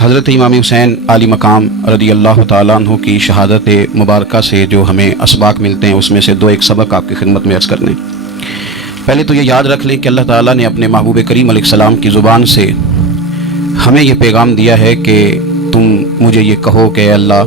حضرت امام حسین علی مقام رضی اللہ تعالیٰ عنہ کی شہادت مبارکہ سے جو ہمیں اسباق ملتے ہیں اس میں سے ایک سبق آپ کی خدمت میں عرض کرنے. پہلے تو یہ یاد رکھ لیں کہ اللہ تعالیٰ نے اپنے محبوب کریم علیہ السلام کی زبان سے ہمیں یہ پیغام دیا ہے کہ تم مجھے یہ کہو کہ اے اللہ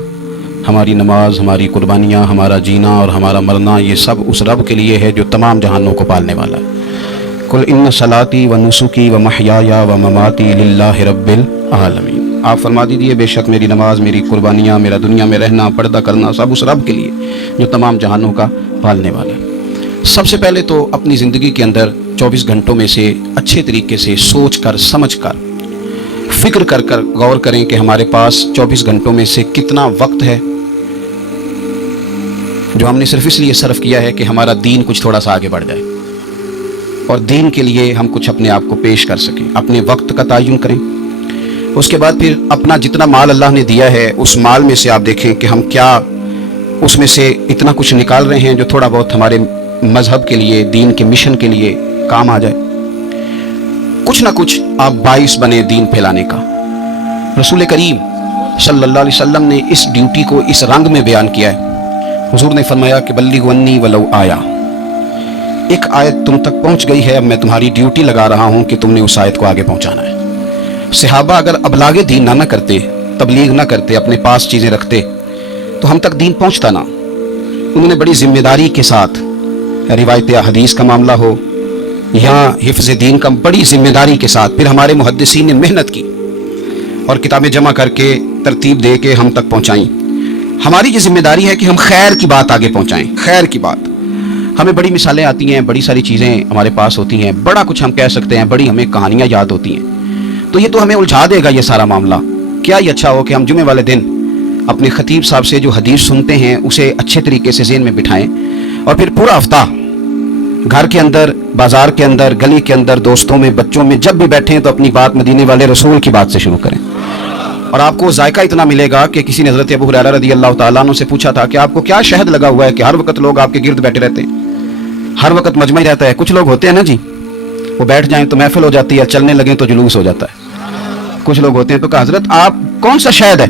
ہماری نماز، ہماری قربانیاں، ہمارا جینا اور ہمارا مرنا یہ سب اس رب کے لیے ہے جو تمام جہانوں کو پالنے والا ہے. قل ان صلاتی و نسکی و محیایا و مماتی للہ رب العالمین. آپ فرما دیجیے بے شک میری نماز، میری قربانیاں، میرا دنیا میں رہنا، پردہ کرنا سب اس رب کے لیے جو تمام جہانوں کا پالنے والا ہے. سب سے پہلے تو اپنی زندگی کے اندر 24 گھنٹوں میں سے اچھے طریقے سے سوچ کر، سمجھ کر، فکر کر غور کریں کہ ہمارے پاس 24 گھنٹوں میں سے کتنا وقت ہے جو ہم نے صرف اس لیے صرف کیا ہے کہ ہمارا دین کچھ تھوڑا سا آگے بڑھ جائے اور دین کے لیے ہم کچھ اپنے آپ کو پیش کر سکیں. اپنے وقت کا تعین کریں. اس کے بعد پھر اپنا جتنا مال اللہ نے دیا ہے اس مال میں سے آپ دیکھیں کہ ہم کیا اس میں سے اتنا کچھ نکال رہے ہیں جو تھوڑا بہت ہمارے مذہب کے لیے، دین کے مشن کے لیے کام آ جائے. کچھ نہ کچھ آپ باعث بنے دین پھیلانے کا. رسول کریم صلی اللہ علیہ وسلم نے اس ڈیوٹی کو اس رنگ میں بیان کیا ہے. حضور نے فرمایا کہ بلغوا عنی ولو آیا، ایک آیت تم تک پہنچ گئی ہے، اب میں تمہاری ڈیوٹی لگا رہا ہوں کہ تم نے اس آیت کو آگے پہنچانا ہے. صحابہ اگر ابلاغ دین نہ کرتے، تبلیغ نہ کرتے، اپنے پاس چیزیں رکھتے تو ہم تک دین پہنچتا نہ. انہوں نے بڑی ذمہ داری کے ساتھ، روایت حدیث کا معاملہ ہو یا حفظ دین کا، بڑی ذمہ داری کے ساتھ پھر ہمارے محدثین نے محنت کی اور کتابیں جمع کر کے ترتیب دے کے ہم تک پہنچائیں. ہماری یہ ذمہ داری ہے کہ ہم خیر کی بات آگے پہنچائیں. خیر کی بات، ہمیں بڑی مثالیں آتی ہیں، بڑی ساری چیزیں ہمارے پاس ہوتی ہیں، بڑا کچھ ہم کہہ سکتے ہیں، بڑی ہمیں کہانیاں یاد ہوتی ہیں. تو یہ تو ہمیں الجھا دے گا یہ سارا معاملہ. کیا یہ اچھا ہو کہ ہم جمعے والے دن اپنے خطیب صاحب سے جو حدیث سنتے ہیں اسے اچھے طریقے سے ذہن میں بٹھائیں اور پھر پورا ہفتہ گھر کے اندر، بازار کے اندر، گلی کے اندر، دوستوں میں، بچوں میں جب بھی بیٹھیں تو اپنی بات مدینے والے رسول کی بات سے شروع کریں. اور آپ کو ذائقہ اتنا ملے گا کہ کسی نے حضرت ابو ہریرہ رضی اللہ تعالیٰ عنہ سے پوچھا تھا کہ آپ کو کیا شہد لگا ہوا ہے کہ ہر وقت لوگ آپ کے گرد بیٹھے رہتے ہیں، ہر وقت مجمع ہی رہتا ہے. کچھ لوگ ہوتے ہیں نا جی، وہ بیٹھ جائیں تو محفل ہو جاتی ہے، چلنے لگیں تو جلوس ہو جاتا ہے. کچھ لوگ ہوتے ہیں. تو کہا حضرت آپ کون سا شہد ہے؟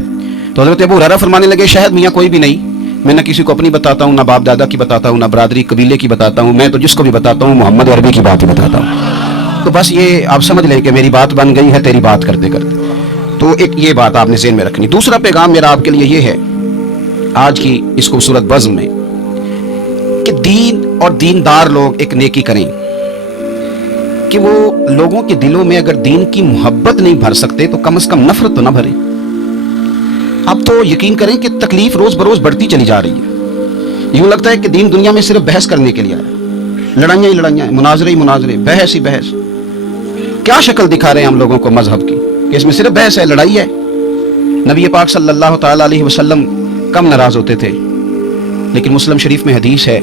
تو حضرت ابو ہریرہ فرمانے لگے شہد میاں کوئی بھی نہیں، میں نہ کسی کو اپنی بتاتا ہوں، نہ باپ دادا کی بتاتا ہوں، نہ برادری قبیلے کی بتاتا ہوں، میں تو جس کو بھی بتاتا ہوں محمد عربی کی بات ہی بتاتا ہوں. تو بس یہ آپ سمجھ لیں کہ میری بات بن گئی ہے تیری بات کرتے کرتے. تو ایک یہ بات آپ نے ذہن میں رکھنی. دوسرا پیغام میرا آپ کے لیے یہ ہے آج کی اس خوبصورت بزم میں کہ دین اور دیندار لوگ ایک نیکی کریں کہ وہ لوگوں کے دلوں میں اگر دین کی محبت نہیں بھر سکتے تو کم از کم نفرت تو نہ بھریں. اب تو یقین کریں کہ تکلیف روز بروز بڑھتی چلی جا رہی ہے. یوں لگتا ہے کہ دین دنیا میں صرف بحث کرنے کے لیے آیا، لڑائیاں ہی لڑائیاں، مناظرے ہی مناظرے، بحث ہی بحث. کیا شکل دکھا رہے ہیں ہم لوگوں کو مذہب کی کہ اس میں صرف بحث ہے، لڑائی ہے. نبی پاک صلی اللہ تعالیٰ علیہ وسلم کم ناراض ہوتے تھے، لیکن مسلم شریف میں حدیث ہے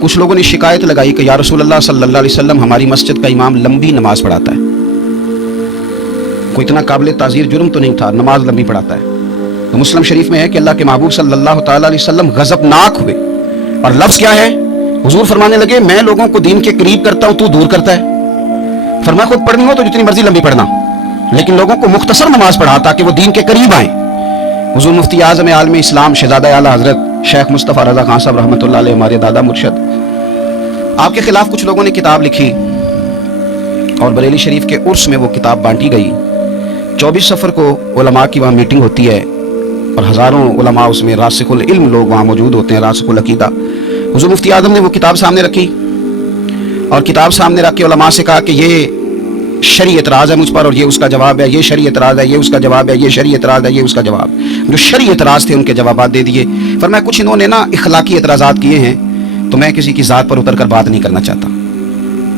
کچھ لوگوں نے شکایت لگائی کہ یا رسول اللہ صلی اللہ علیہ وسلم ہماری مسجد کا امام لمبی نماز پڑھاتا ہے. کوئی اتنا قابل تعزیر جرم تو نہیں تھا، نماز لمبی پڑھاتا ہے. تو مسلم شریف میں ہے کہ اللہ کے محبوب صلی اللہ تعالیٰ علیہ وسلم غضبناک ہوئے اور لفظ کیا ہے؟ حضور فرمانے لگے میں لوگوں کو دین کے قریب کرتا ہوں، تو دور کرتا ہے. فرمایا خود پڑھنی ہو تو جتنی مرضی لمبی پڑھنا، لیکن لوگوں کو مختصر نماز پڑھا تاکہ وہ دین کے قریب آئیں. حضور مفتی اعظم عالم اسلام شہزادہ اعلیٰ حضرت شیخ مصطفیٰ رضا خان صاحب رحمۃ اللہ علیہ ہمارے دادا مرشد، آپ کے خلاف کچھ لوگوں نے کتاب لکھی اور بریلی شریف کے عرس میں وہ کتاب بانٹی گئی. 24 سفر کو علماء کی وہاں میٹنگ ہوتی ہے اور ہزاروں علماء اس میں، راسخ العلم لوگ وہاں موجود ہوتے ہیں، راسخ العقیدہ. حضور مفتی اعظم نے وہ کتاب سامنے رکھی اور کتاب سامنے رکھ کے علماء سے کہا کہ یہ شرعی اعتراض ہے مجھ پر اور یہ اس کا جواب ہے، یہ شرعی اعتراض ہے، یہ اس کا جواب ہے، یہ شرعی اعتراض ہے، یہ اس کا جواب. جو شرعی اعتراض تھے ان کے جوابات دے دیے. فرمایا کچھ انہوں نے نا اخلاقی اعتراضات کیے ہیں تو میں کسی کی ذات پر اتر کر بات نہیں کرنا چاہتا.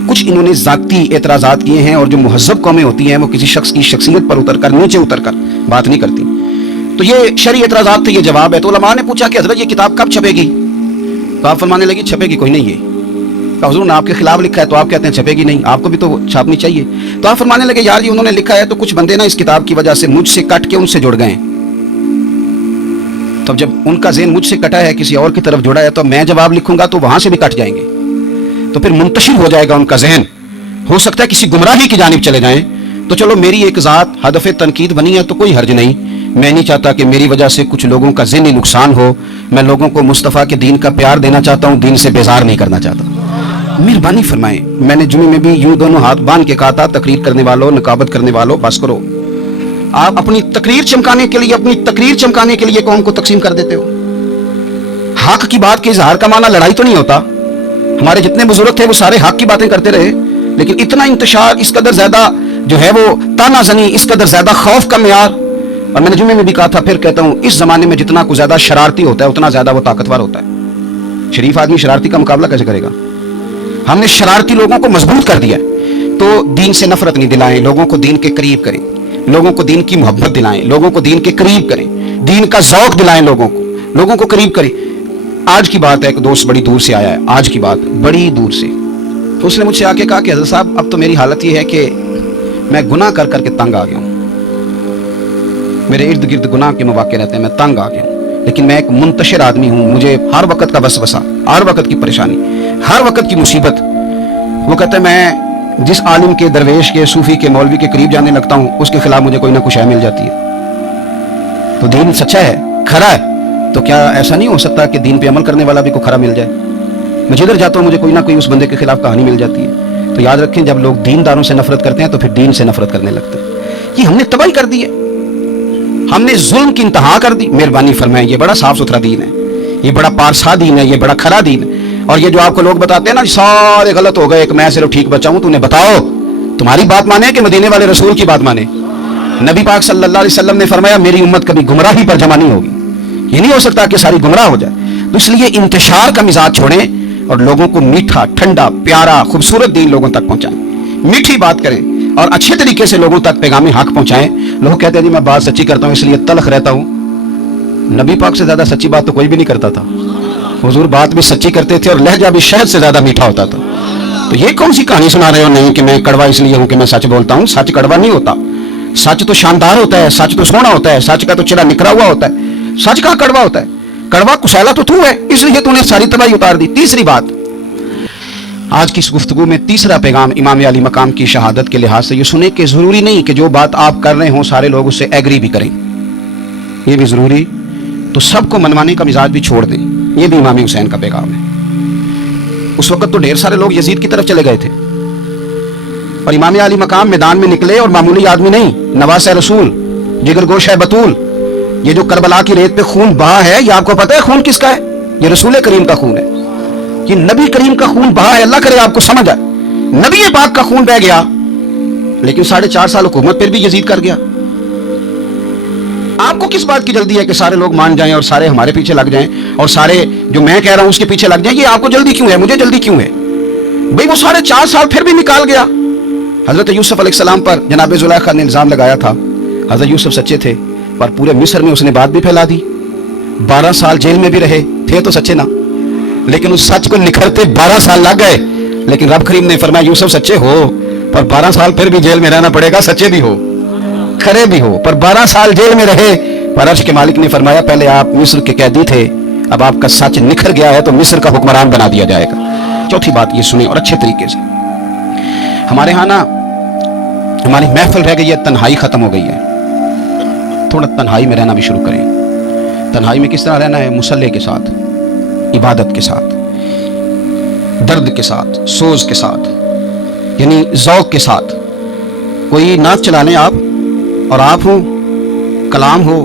کچھ انہوں نے ذاتی اعتراضات کیے ہیں اور جو مہذب قومیں ہوتی ہیں وہ کسی شخص کی شخصیت پر اتر کر، نیچے اتر کر بات نہیں کرتی. تو یہ شرعی اعتراضات تھے، یہ جواب ہے. تو علماء نے پوچھا کہ حضرت یہ کتاب کب چھپے گی؟ تو آپ فرمانے لگی چھپے گی کوئی نہیں. یہ حضور نے آپ کے خلاف لکھا ہے تو آپ کہتے ہیں چھپے گی نہیں، آپ کو بھی تو چھاپنی چاہیے. تو آپ فرمانے لگے یار یہ انہوں نے لکھا ہے تو کچھ بندے نا اس کتاب کی وجہ سے مجھ سے کٹ کے ان سے جڑ گئے ہیں. تو جب ان کا ذہن مجھ سے کٹا ہے، کسی اور کی طرف جڑا ہے، تو میں جواب لکھوں گا تو وہاں سے بھی کٹ جائیں گے، تو پھر منتشر ہو جائے گا ان کا ذہن. ہو سکتا ہے کسی گمراہی کی جانب چلے جائیں تو چلو میری ایک ذات ہدف تنقید بنی ہے تو کوئی حرج نہیں. میں نہیں چاہتا کہ میری وجہ سے کچھ لوگوں کا ذہنی نقصان ہو. میں لوگوں کو مصطفیٰ کے دین کا پیار دینا چاہتا ہوں, دین سے بیزار نہیں کرنا چاہتا. مہربانی فرمائیں. میں نے جمعے میں بھی یوں دونوں ہاتھ باندھ کے کہا تھا, تقریر کرنے والوں, نقابت کرنے والوں, بس کرو. آپ اپنی تقریر چمکانے کے لیے قوم کو تقسیم کر دیتے ہو. حق کی بات کے اظہار کا معنی لڑائی تو نہیں ہوتا. ہمارے جتنے بزرگ تھے وہ سارے حق کی باتیں کرتے رہے, لیکن اتنا انتشار, اس قدر زیادہ جو ہے وہ تانا زنی, اس قدر زیادہ خوف کا معیار. اور میں نے جمعے میں بھی کہا تھا, پھر کہتا ہوں, اس زمانے میں جتنا کوئی زیادہ شرارتی ہوتا ہے اتنا زیادہ وہ طاقتور ہوتا ہے. شریف آدمی شرارتی کا مقابلہ کیسے کرے گا؟ ہم نے شرارتی لوگوں کو مضبوط کر دیا ہے. تو دین سے نفرت نہیں دلائیں, لوگوں کو دین کے قریب کریں, لوگوں کو دین کی محبت دلائیں, لوگوں کو دین کے قریب کریں, دین کا ذوق دلائیں, لوگوں کو قریب کریں. آج کی بات ہے, ایک دوست بڑی دور سے آیا ہے, آج کی بات بڑی دور سے. تو اس نے مجھ سے آ کے کہا کہ حضرت صاحب اب تو میری حالت یہ ہے کہ میں گناہ کر کر کے تنگ آ گیا ہوں. میرے ارد گرد گناہ کے مواقع رہتے ہیں, میں تنگ آ گیا ہوں. لیکن میں ایک منتشر آدمی ہوں, مجھے ہر وقت کا وسوسہ, ہر وقت کی پریشانی, ہر وقت کی مصیبت. وہ کہتا ہے میں جس عالم کے, درویش کے, صوفی کے, مولوی کے قریب جانے لگتا ہوں اس کے خلاف مجھے کوئی نہ کچھ مل جاتی ہے. تو دین سچا ہے, کھرا ہے, تو کیا ایسا نہیں ہو سکتا کہ دین پہ عمل کرنے والا بھی کوئی کھرا مل جائے؟ میں جدھر جاتا ہوں مجھے کوئی نہ کوئی اس بندے کے خلاف کہانی مل جاتی ہے. تو یاد رکھیں, جب لوگ دینداروں سے نفرت کرتے ہیں تو پھر دین سے نفرت کرنے لگتے ہیں. یہ ہم نے تباہی کر دی ہے, ہم نے ظلم کی انتہا کر دی. مہربانی فرمائیں, یہ بڑا صاف ستھرا دین ہے, یہ بڑا پارسا دین ہے, یہ بڑا کھرا دین ہے. اور یہ جو آپ کو لوگ بتاتے ہیں نا سارے غلط ہو گئے, ایک میں صرف ٹھیک بچا ہوں, تو انہیں بتاؤ تمہاری بات مانے کہ مدینے والے رسول کی بات مانے؟ نبی پاک صلی اللہ علیہ وسلم نے فرمایا میری امت کبھی گمراہی پر جمع نہیں ہوگی. یہ نہیں ہو سکتا کہ ساری گمراہ ہو جائے. تو اس لیے انتشار کا مزاج چھوڑیں اور لوگوں کو میٹھا, ٹھنڈا, پیارا, خوبصورت دین لوگوں تک پہنچائیں. میٹھی بات کریں اور اچھے طریقے سے لوگوں تک پیغام حق پہنچائیں. لوگ کہتے ہیں جی میں بات سچی کرتا ہوں اس لیے تلخ رہتا ہوں. نبی پاک سے زیادہ سچی بات تو کوئی بھی نہیں کرتا تھا. حضور بات بھی سچی کرتے تھے اور لہجہ بھی شہد سے زیادہ میٹھا ہوتا تھا. تو یہ کون سی کہانی سنا رہے ہو؟ نہیں کہ میں کڑوا اس لیے ہوں کہ میں سچ بولتا ہوں. سچ کڑوا نہیں ہوتا, سچ تو شاندار ہوتا ہے, سچ تو سونا ہوتا ہے, سچ کا تو چرا نکلا ہوا ہوتا ہے. سچ کا کڑوا ہوتا ہے, کڑوا کسیلا تو ہے, اس لیے تو نے ساری تباہی اتار دی. تیسری بات, آج کی اس گفتگو میں تیسرا پیغام امام علی مقام کی شہادت کے لحاظ سے یہ سنیں کہ ضروری نہیں کہ جو بات آپ کر رہے ہوں سارے لوگ اس سے ایگری بھی کریں, یہ بھی ضروری. تو سب کو منوانے کا مزاج بھی چھوڑ دیں, یہ بھی امام حسین کا پیغام ہے. اس وقت تو ڈھیر سارے لوگ یزید کی طرف چلے گئے تھے, اور امام علی مقام میدان میں نکلے اور معمولی آدمی نہیں, نواس رسول, جگر گوش ہے بطول. یہ جو کربلا کی ریت پہ خون بہا ہے, یہ آپ کو پتہ ہے خون کس کا ہے؟ یہ رسول کریم کا خون ہے, یہ نبی کریم کا خون بہا ہے. اللہ کرے آپ کو سمجھ آئے, نبی پاک کا خون بہ گیا, لیکن 4.5 سال حکومت پھر بھی یزید کر گیا. آپ کو کس بات کی جلدی ہے کہ سارے لوگ مان جائیں اور سارے ہمارے پیچھے لگ جائیں اور سارے جو میں کہہ رہا ہوں اس کے پیچھے لگ جائیں؟ یہ آپ کو جلدی کیوں ہے, مجھے جلدی کیوں ہے بھئی؟ وہ 4.5 سال پھر بھی نکال گیا. حضرت یوسف علیہ السلام پر جناب زلیخا نے الزام لگایا تھا. حضرت یوسف سچے تھے, پر پورے مصر میں اس نے بات بھی پھیلا دی. 12 سال جیل میں بھی رہے تھے تو سچے نا, لیکن اس سچ کو نکھرتے 12 سال لگ گئے. لیکن رب کریم نے فرمایا یوسف سچے ہو, پر 12 سال پھر بھی جیل میں رہنا پڑے گا, سچے بھی ہو, کھرے بھی ہو, پر 12 سال جیل میں رہے. پر عرش کے مالک نے فرمایا پہلے آپ مصر کے قیدی تھے, اب آپ کا سچ نکھر گیا ہے تو مصر کا حکمران بنا دیا جائے گا. چوتھی بات یہ سنیں اور اچھے طریقے سے. ہمارے ہاں نا ہماری محفل رہ گئی ہے, تنہائی ختم ہو گئی ہے. تھوڑا تنہائی میں رہنا بھی شروع کریں. تنہائی میں کس طرح رہنا ہے؟ مصلے کے ساتھ, عبادت کے ساتھ, درد کے ساتھ, سوز کے ساتھ, یعنی ذوق کے ساتھ. کوئی نعت چلا لیں آپ, اور آپ ہوں, کلام ہو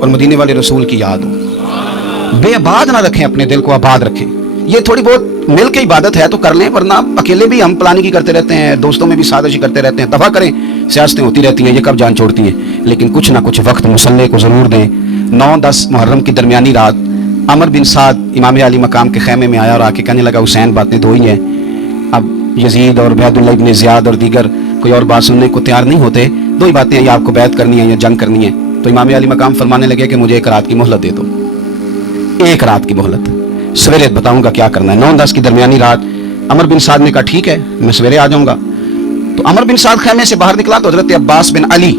اور مدینے والے رسول کی یاد ہو. بے آباد نہ رکھیں, اپنے دل کو آباد رکھیں. یہ تھوڑی بہت مل کے عبادت ہے تو کر لیں, ورنہ اکیلے بھی ہم پلاننگ ہی کرتے رہتے ہیں, دوستوں میں بھی سازشی کرتے رہتے ہیں. دفع کریں, سیاستیں ہوتی رہتی ہیں, یہ کب جان چھوڑتی ہیں. لیکن کچھ نہ کچھ وقت مصلے کو ضرور دیں. 9-10 محرم کی درمیانی رات عمر بن سعد امام علی مقام کے خیمے میں آیا اور آ کے کہنے لگا حسین باتیں دو ہی ہیں. اب یزید اور عبید اللہ ابن زیاد اور دیگر کوئی اور بات سننے کو تیار نہیں ہوتے, 2 ہی باتیں ہیں, یا آپ کو بیعت کرنی ہے یا جنگ کرنی ہے. تو امام علی مقام فرمانے لگے کہ مجھے 1 رات کی مہلت دے دو, 1 رات کی مہلت, سویرے بتاؤں گا کیا کرنا ہے. 9-10 کی درمیانی رات عمر بن سعد نے کہا ٹھیک ہے میں سویرے آ جاؤں گا. تو عمر بن سعد خیمے سے باہر نکلا تو حضرت عباس بن علی,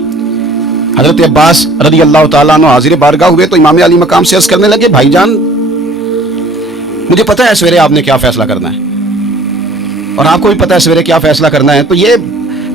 حضرت عباس رضی اللہ تعالیٰ عنہ حاضر بارگاہ ہوئے. تو امام علی مقام سے عرض کرنے لگے بھائی جان مجھے پتہ ہے سویرے آپ نے کیا فیصلہ کرنا ہے, اور آپ کو بھی پتہ ہے سویرے کیا فیصلہ کرنا ہے. تو یہ